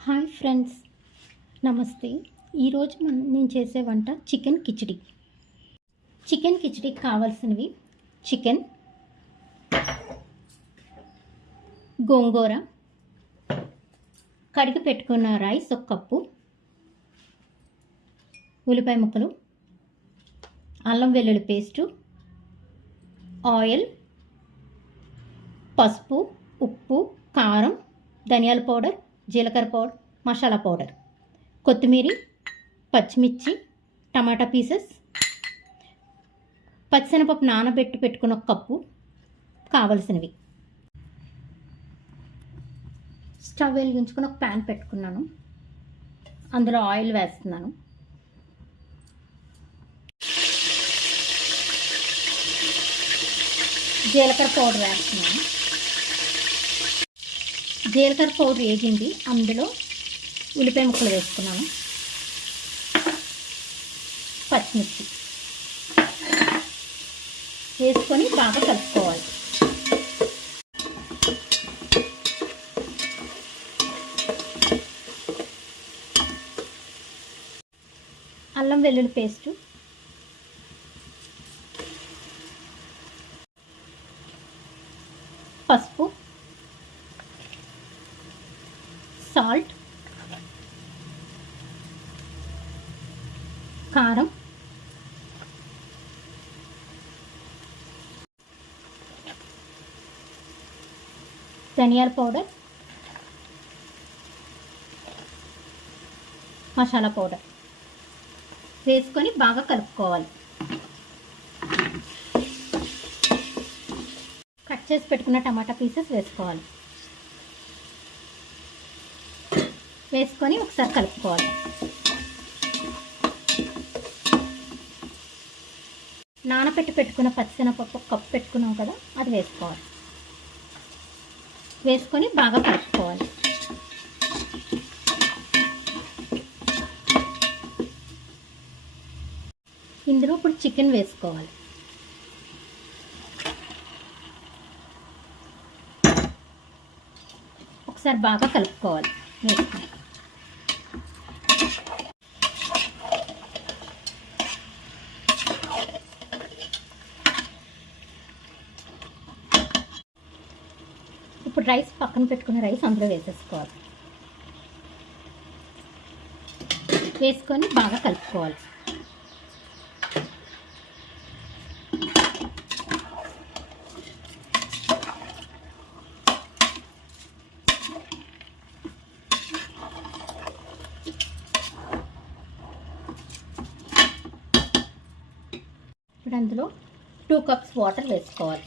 Hi friends. నమస్తే. ఈరోజు మన- నేను చేసే వంట చికెన్ కిచిడి. చికెన్ కిచిడికి కావాల్సినవి చికెన్ గోంగూర కడిగి పెట్టుకున్న రైస్ ఒక కప్పు ఉల్లిపాయ ముక్కలు అల్లం వెల్లుల్లి పేస్టు ఆయిల్ పసుపు ఉప్పు కారం ధనియాల పౌడర్ జీలకర్ర పౌడర్ మసాలా పౌడర్ కొత్తిమీర పచ్చిమిర్చి టమాటా పీసెస్ పచ్చిశనగపప్పు నానబెట్టి పెట్టుకున్న ఒక కప్పు కావలసినవి. స్టవ్ వెలిగించుకుని ఒక ప్యాన్ పెట్టుకున్నాను. అందులో ఆయిల్ వేస్తున్నాను. జీలకర్ర పౌడర్ వేస్తున్నాను. జీలకర్ర పౌడర్ వేగింది. అందులో ఉల్లిపాయ ముక్కలు వేసుకున్నాను పచ్చిమిర్చి వేసుకొని బాగా కలుపుకోవాలి. అల్లం వెల్లుల్లి పేస్టు. పసుపు. సాల్ట్ కారం ధనియాల పౌడర్ మసాలా పౌడర్ వేసుకొని బాగా కలుపుకోవాలి. కట్ చేసి పెట్టుకున్న టమాటా పీసెస్ వేసుకోవాలి. వేసుకొని ఒకసారి కలుపుకోవాలి. నానపెట్టి పెట్టుకున్న పచ్చిశనగపప్పు కప్పు పెట్టుకున్నాం కదా అది వేసుకోవాలి. వేసుకొని బాగా కలుపుకోవాలి. ఇందులో ఇప్పుడు చికెన్ వేసుకోవాలి. ఒకసారి బాగా కలుపుకోవాలి. వేసుకొని. రైస్ పక్కన పెట్టుకున్న రైస్ అందులో వేసేసుకోవాలి. వేసుకొని బాగా కలుపుకోవాలి. ఇప్పుడు అందులో టూ కప్స్ వాటర్ వేసుకోవాలి.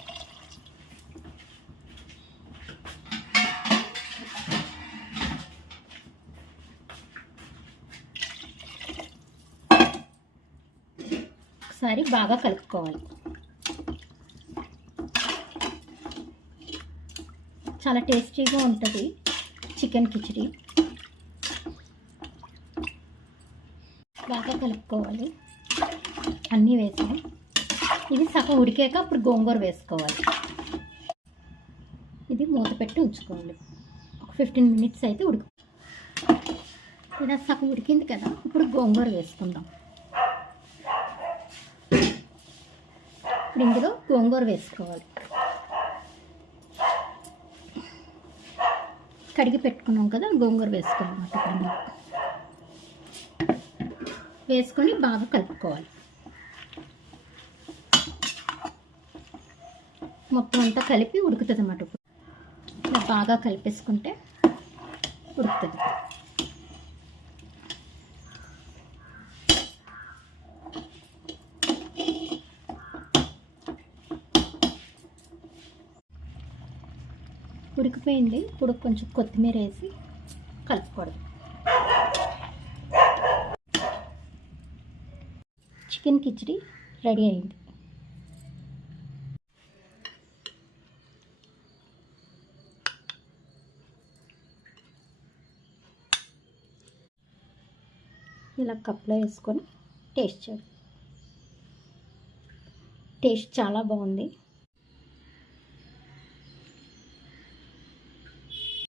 ఒకసారి బాగా కలుపుకోవాలి. చాలా టేస్టీగా ఉంటుంది చికెన్ కిచిడి. బాగా కలుపుకోవాలి. అన్నీ వేసాం. ఇది సగం ఉడికాక అప్పుడు గోంగూర వేసుకోవాలి. ఇది మూత పెట్టి ఉంచుకోవాలి. ఒక ఫిఫ్టీన్ మినిట్స్ అయితే ఉడుకు. ఇలా సగం ఉడికింది కదా ఇప్పుడు గోంగూర వేసుకుందాం. ఇప్పుడు ఇందులో గోంగూర వేసుకోవాలి. కడిగి పెట్టుకున్నాం కదా గోంగూర వేసుకోవాలన్నమాట ఇప్పుడు వేసుకొని బాగా కలుపుకోవాలి. మొత్తం అంతా కలిపి ఉడుకుతుంది అన్నమాట ఇప్పుడు బాగా కలిపేసుకుంటే ఉడుకుతుంది. ఉడికిపోయింది. ఇప్పుడు కొంచెం కొత్తిమీర వేసి కలుపుకోవడం. చికెన్ కిచిడి రెడీ అయింది. ఇలా కప్లో వేసుకొని టేస్ట్ చేయండి. టేస్ట్ చాలా బాగుంది.